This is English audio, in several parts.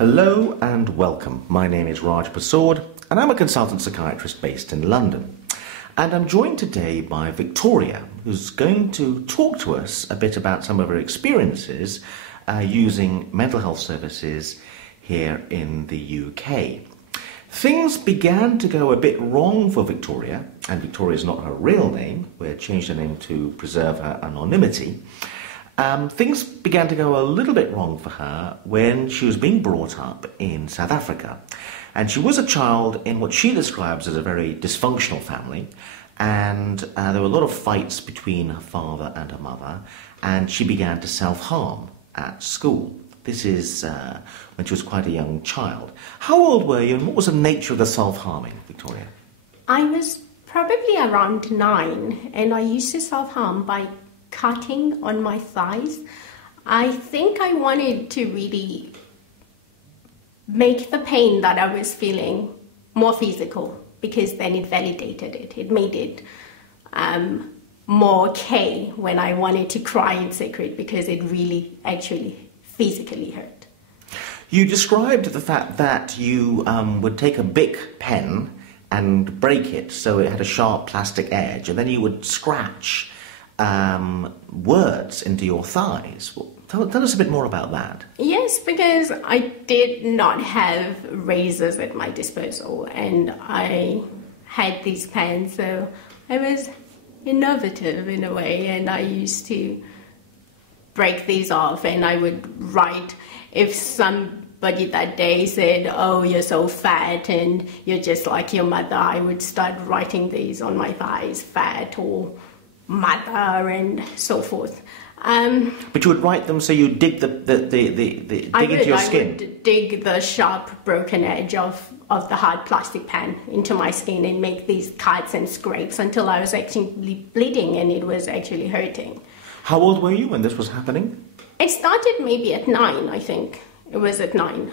Hello and welcome. My name is Raj Persaud and I'm a consultant psychiatrist based in London. And I'm joined today by Victoria, who's going to talk to us a bit about some of her experiences using mental health services here in the UK. Things began to go a bit wrong for Victoria, and Victoria is not her real name. We changed her name to preserve her anonymity. Things began to go a little bit wrong for her when she was being brought up in South Africa. And she was a child in what she describes as a very dysfunctional family. And there were a lot of fights between her father and her mother. And she began to self-harm at school. This is when she was quite a young child. How old were you and what was the nature of the self-harming, Victoria? I was probably around 9 and I used to self-harm by cutting on my thighs. I think I wanted to really make the pain that I was feeling more physical because then it validated it. It made it more okay when I wanted to cry in secret because it really actually physically hurt. You described the fact that you would take a Bic pen and break it so it had a sharp plastic edge, and then you would scratch words into your thighs. Well, tell us a bit more about that. Yes, because I did not have razors at my disposal and I had these pens, so I was innovative in a way, and I used to break these off and I would write, if somebody that day said, "Oh, you're so fat and you're just like your mother," I would start writing these on my thighs, fat or mother and so forth. But you would write them so you dig into your skin? I would dig the sharp broken edge of the hard plastic pen into my skin and make these cuts and scrapes until I was actually bleeding and it was actually hurting. How old were you when this was happening? It started maybe at 9, I think. It was at 9.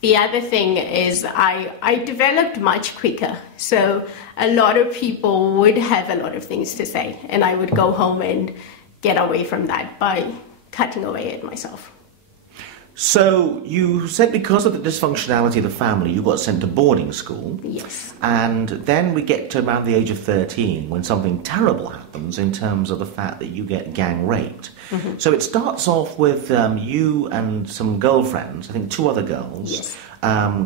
The other thing is I developed much quicker. So a lot of people would have a lot of things to say and I would go home and get away from that by cutting away at myself. So you said because of the dysfunctionality of the family, you got sent to boarding school. Yes. And then we get to around the age of 13 when something terrible happens in terms of the fact that you get gang raped. Mm-hmm. So it starts off with you and some girlfriends, I think 2 other girls, yes,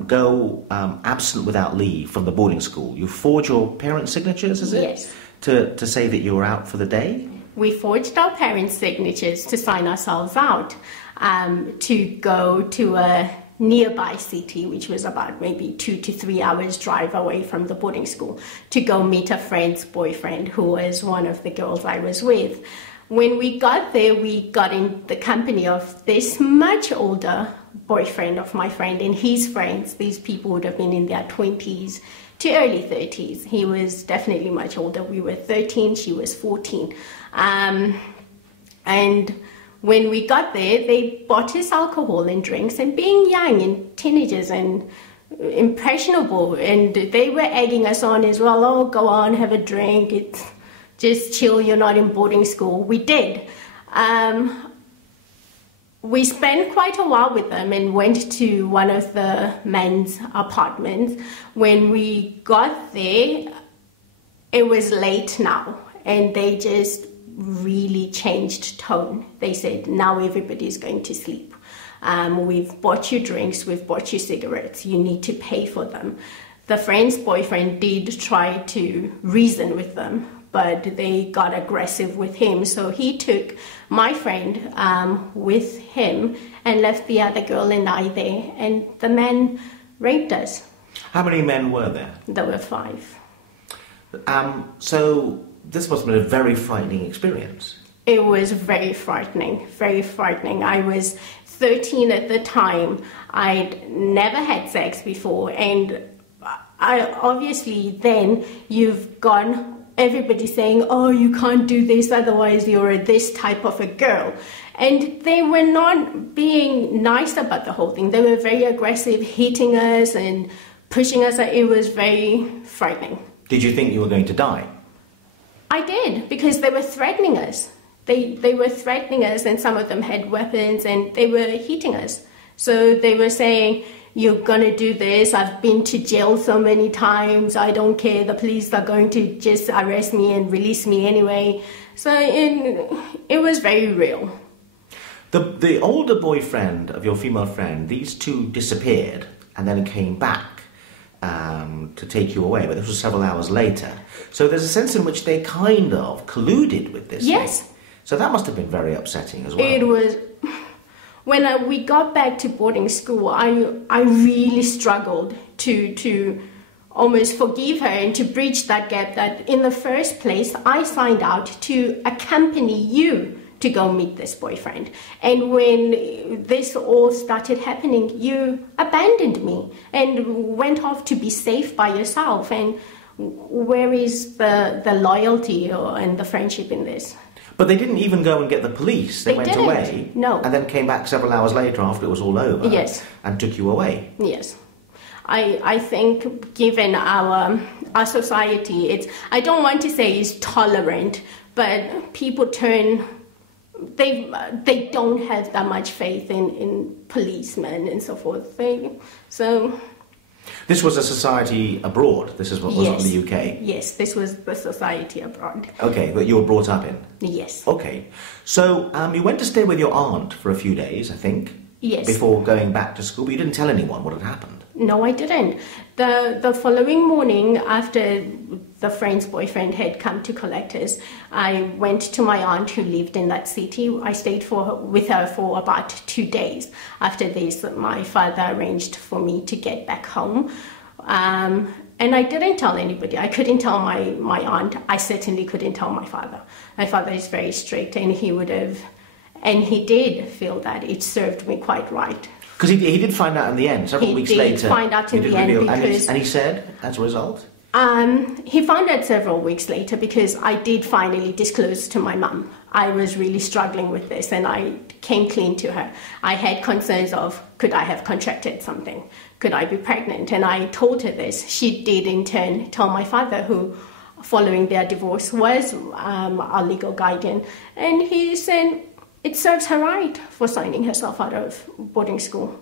go absent without leave from the boarding school. You forge your parents' signatures, is it? Yes. To say that you were out for the day? We forged our parents' signatures to sign ourselves out. To go to a nearby city, which was about maybe 2 to 3 hours drive away from the boarding school, to go meet a friend's boyfriend who was one of the girls I was with. When we got there, we got in the company of this much older boyfriend of my friend and his friends. These people would have been in their 20s to early 30s. He was definitely much older. We were 13, she was 14. And when we got there, they bought us alcohol and drinks, and being young and teenagers and impressionable, and they were egging us on as well. "Oh, go on, have a drink, it's just chill, you're not in boarding school." We did. We spent quite a while with them and went to one of the men's apartments. When we got there, it was late now, and they just really changed tone. They said, "Now everybody's going to sleep. We've bought you drinks, we've bought you cigarettes, you need to pay for them." The friend's boyfriend did try to reason with them, but they got aggressive with him. So he took my friend with him and left the other girl and I there, and the men raped us. How many men were there? There were 5. So this must have been a very frightening experience. It was very frightening, very frightening. I was 13 at the time. I'd never had sex before, and I obviously then you've gone, everybody saying, "Oh, you can't do this, otherwise you're this type of a girl." And they were not being nice about the whole thing. They were very aggressive, hitting us and pushing us. It was very frightening. Did you think you were going to die? I did, because they were threatening us. They were threatening us, and some of them had weapons, and they were hitting us. So they were saying, you're going to do this. I've been to jail so many times. I don't care. The police are going to just arrest me and release me anyway. So it was very real. The older boyfriend of your female friend, these two disappeared and then came back to take you away, but this was several hours later. So there's a sense in which they kind of colluded with this. Yes. Thing. So that must have been very upsetting as well. It was. When we got back to boarding school, I really struggled to almost forgive her and to bridge that gap that in the first place, I signed out to accompany you to go meet this boyfriend. And when this all started happening, you abandoned me and went off to be safe by yourself. And where is the loyalty and the friendship in this? But they didn't even go and get the police. They went away. No. And then came back several hours later after it was all over. Yes. And took you away. Yes. I think given our society, I don't want to say it's tolerant, but people they don't have that much faith in policemen and so forth. This was a society abroad. This is what was in the UK. Yes, this was the society abroad. Okay, that you were brought up in. Yes. Okay, so you went to stay with your aunt for a few days, I think. Yes. Before going back to school, but you didn't tell anyone what had happened. No, I didn't. The following morning, after the friend's boyfriend had come to collect us, I went to my aunt who lived in that city. I stayed with her for about 2 days. After this, my father arranged for me to get back home. And I didn't tell anybody. I couldn't tell my aunt. I certainly couldn't tell my father. My father is very strict, and he did feel that it served me quite right. Because he did find out in the end, several weeks later. He did find out in the end because... And he said, as a result? He found out several weeks later because I did finally disclose to my mum. I was really struggling with this and I came clean to her. I had concerns of, could I have contracted something? Could I be pregnant? And I told her this. She did in turn tell my father, who, following their divorce, was our legal guardian. And he said, it serves her right for signing herself out of boarding school.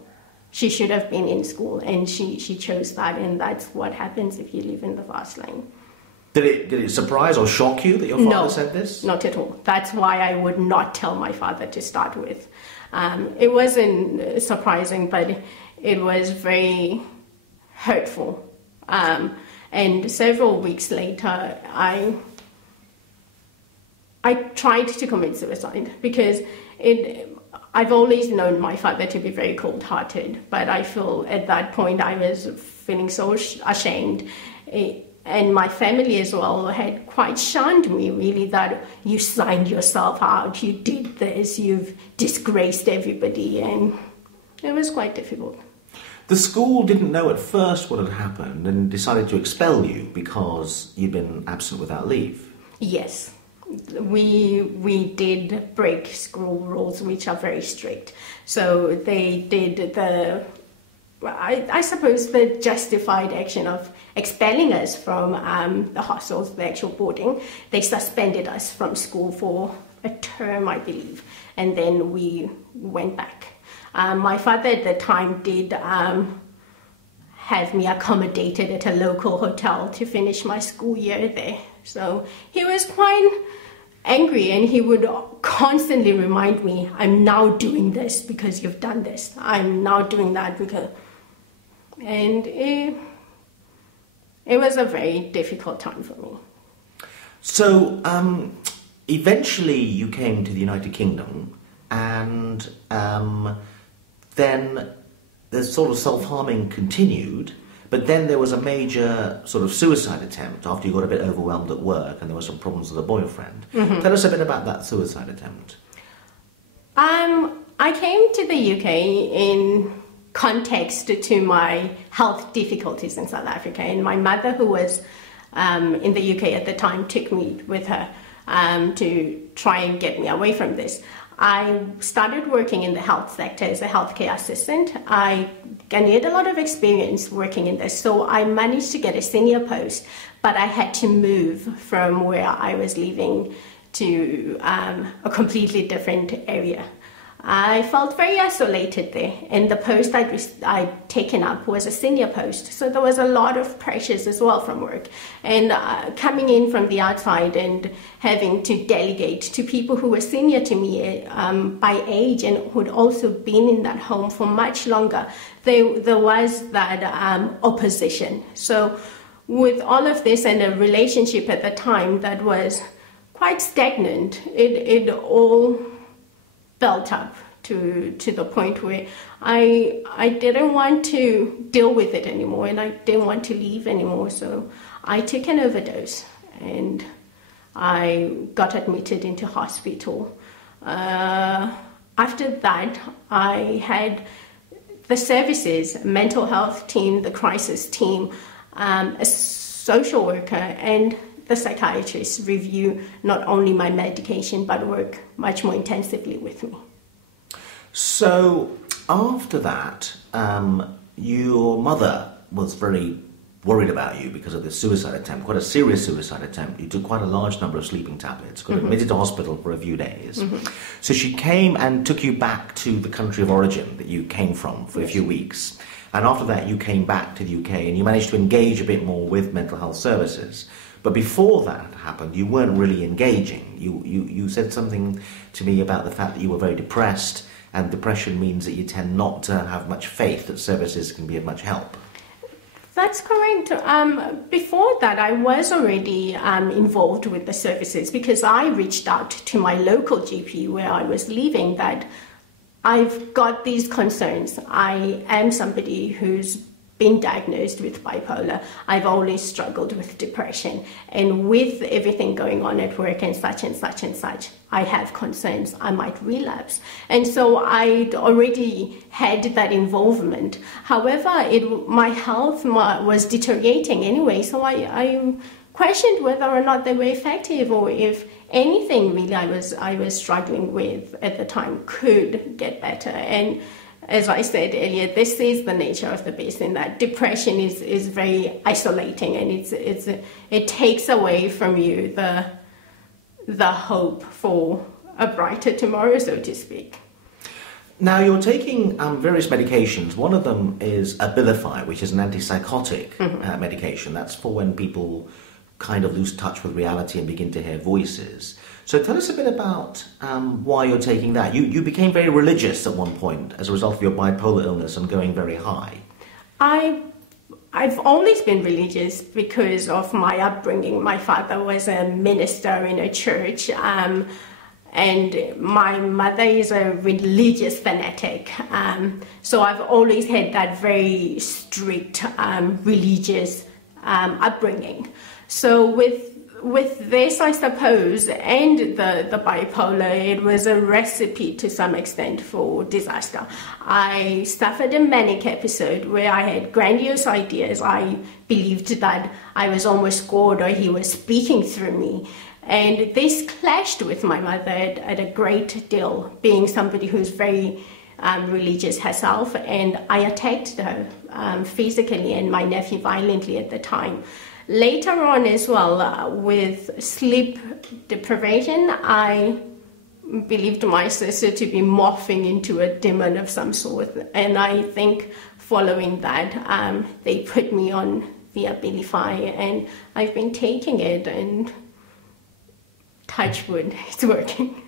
She should have been in school, and she chose that, and that's what happens if you live in the fast lane. Did it surprise or shock you that your father said this? No, not at all. That's why I would not tell my father to start with. It wasn't surprising, but it was very hurtful. And several weeks later, I tried to commit suicide because I've always known my father to be very cold-hearted, but I feel at that point I was feeling so ashamed. And my family as well had quite shunned me, really, that you signed yourself out, you did this, you've disgraced everybody, and it was quite difficult. The school didn't know at first what had happened and decided to expel you because you'd been absent without leave. Yes. We did break school rules, which are very strict. So they did I suppose the justified action of expelling us from the hostels, the actual boarding. They suspended us from school for a term, I believe, and then we went back. My father at the time did have me accommodated at a local hotel to finish my school year there. So he was quite angry, and he would constantly remind me, I'm now doing this because you've done this. I'm now doing that because... And it was a very difficult time for me. So, eventually you came to the United Kingdom, and then the sort of self-harming continued, but then there was a major sort of suicide attempt after you got a bit overwhelmed at work and there were some problems with a boyfriend. Mm-hmm. Tell us a bit about that suicide attempt. I came to the UK in context to my health difficulties in South Africa, and my mother, who was in the UK at the time, took me with her to try and get me away from this. I started working in the health sector as a healthcare assistant. I gained a lot of experience working in this, so I managed to get a senior post, but I had to move from where I was living to a completely different area. I felt very isolated there, and the post I'd taken up was a senior post, so there was a lot of pressures as well from work, and coming in from the outside and having to delegate to people who were senior to me by age and who'd also been in that home for much longer, there was that opposition. So with all of this and a relationship at the time that was quite stagnant, it all built up to the point where I didn't want to deal with it anymore, and I didn't want to leave anymore. So I took an overdose and I got admitted into hospital. After that, I had the services, mental health team, the crisis team, a social worker, and the psychiatrist review not only my medication but work much more intensively with me. So after that, your mother was very worried about you because of this suicide attempt, quite a serious suicide attempt. You took quite a large number of sleeping tablets, got admitted to hospital for a few days. So she came and took you back to the country of origin that you came from for a few weeks. And after that, you came back to the UK and you managed to engage a bit more with mental health services. But before that happened, you weren't really engaging. You said something to me about the fact that you were very depressed, and depression means that you tend not to have much faith that services can be of much help. That's correct. Before that, I was already involved with the services because I reached out to my local GP where I was living that I've got these concerns. I am somebody who's been diagnosed with bipolar. I've always struggled with depression, and with everything going on at work and such and such and such, I have concerns I might relapse. And so I'd already had that involvement. However, my health was deteriorating anyway, so I questioned whether or not they were effective, or if anything really I was struggling with at the time could get better. And as I said earlier, this is the nature of the beast, in that depression is very isolating, and it takes away from you the hope for a brighter tomorrow, so to speak. Now, you're taking various medications. One of them is Abilify, which is an antipsychotic medication. That's for when people kind of lose touch with reality and begin to hear voices. So tell us a bit about why you're taking that. You became very religious at one point as a result of your bipolar illness and going very high. I've always been religious because of my upbringing. My father was a minister in a church, and my mother is a religious fanatic. So I've always had that very strict religious upbringing. So with this, I suppose, and the bipolar, it was a recipe to some extent for disaster. I suffered a manic episode where I had grandiose ideas. I believed that I was almost God, or he was speaking through me. And this clashed with my mother at a great deal, being somebody who's very religious herself. And I attacked her physically and my nephew violently at the time. Later on as well, with sleep deprivation, I believed my sister to be morphing into a demon of some sort. And I think following that, they put me on the Abilify, and I've been taking it, and touch wood, it's working.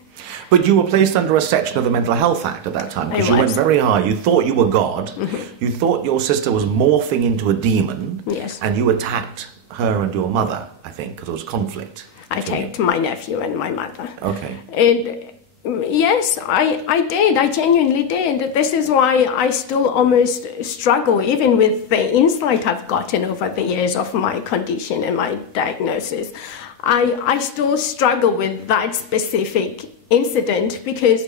But you were placed under a section of the Mental Health Act at that time, because you went very high. You thought you were God. You thought your sister was morphing into a demon. Yes. And you attacked her and your mother, I think, because there was conflict. I attacked my nephew and my mother. Okay. Yes, I did. I genuinely did. This is why I still almost struggle, even with the insight I've gotten over the years of my condition and my diagnosis. I still struggle with that specific incident because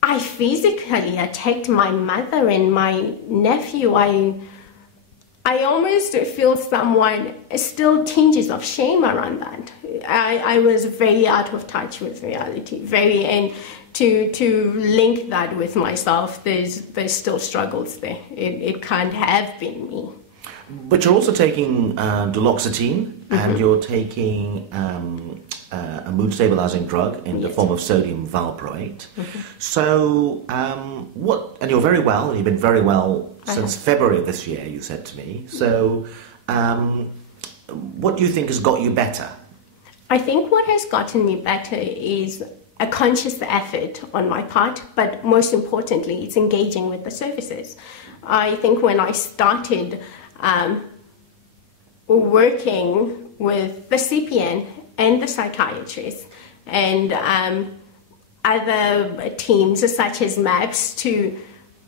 I physically attacked my mother and my nephew. I almost feel somewhat still tinges of shame around that. I was very out of touch with reality, and to link that with myself, there's still struggles there. It can't have been me. But you're also taking duloxetine, and you're taking a mood stabilizing drug in the form of sodium valproate. So, and you're very well, and you've been very well since February of this year, you said to me. So, what do you think has got you better? I think what has gotten me better is a conscious effort on my part, but most importantly, it's engaging with the services. I think when I started working with the CPN and the psychiatrist and other teams such as MAPS to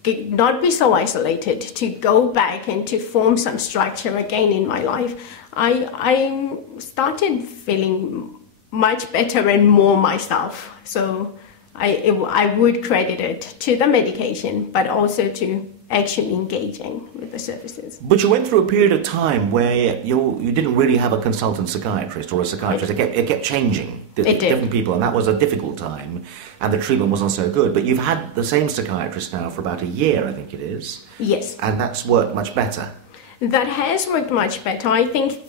not be so isolated, to go back and to form some structure again in my life, I started feeling much better and more myself. So I would credit it to the medication, but also to actually engaging with the services. But you went through a period of time where you didn't really have a consultant psychiatrist or a psychiatrist. It kept changing, different people, and that was a difficult time, and the treatment wasn't so good. But you've had the same psychiatrist now for about a year, I think it is. Yes. And that's worked much better. That has worked much better. I think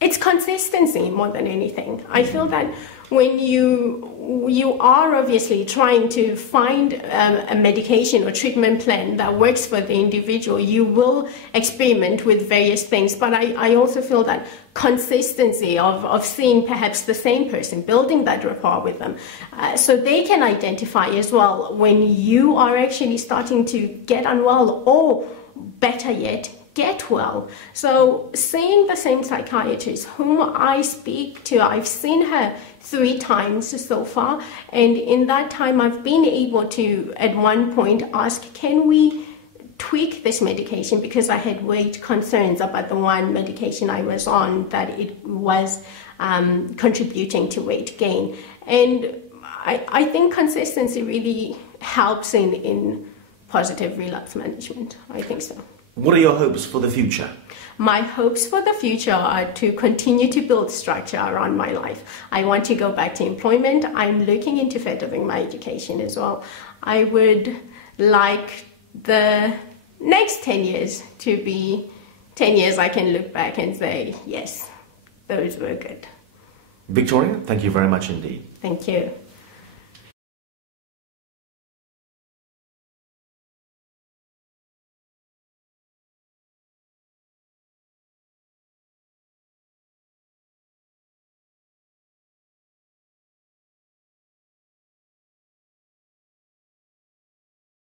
it's consistency more than anything. I feel that when you are obviously trying to find a medication or treatment plan that works for the individual, you will experiment with various things. But I also feel that consistency of seeing perhaps the same person, building that rapport with them, so they can identify as well when you are actually starting to get unwell, or better yet, get well. So seeing the same psychiatrist whom I speak to, I've seen her 3 times so far, and in that time I've been able to at one point ask, can we tweak this medication, because I had weight concerns about the one medication I was on, that it was contributing to weight gain. And I think consistency really helps in positive relapse management. I think so. What are your hopes for the future? My hopes for the future are to continue to build structure around my life. I want to go back to employment. I'm looking into furthering my education as well. I would like the next 10 years to be 10 years I can look back and say, yes, those were good. Victoria, thank you very much indeed. Thank you.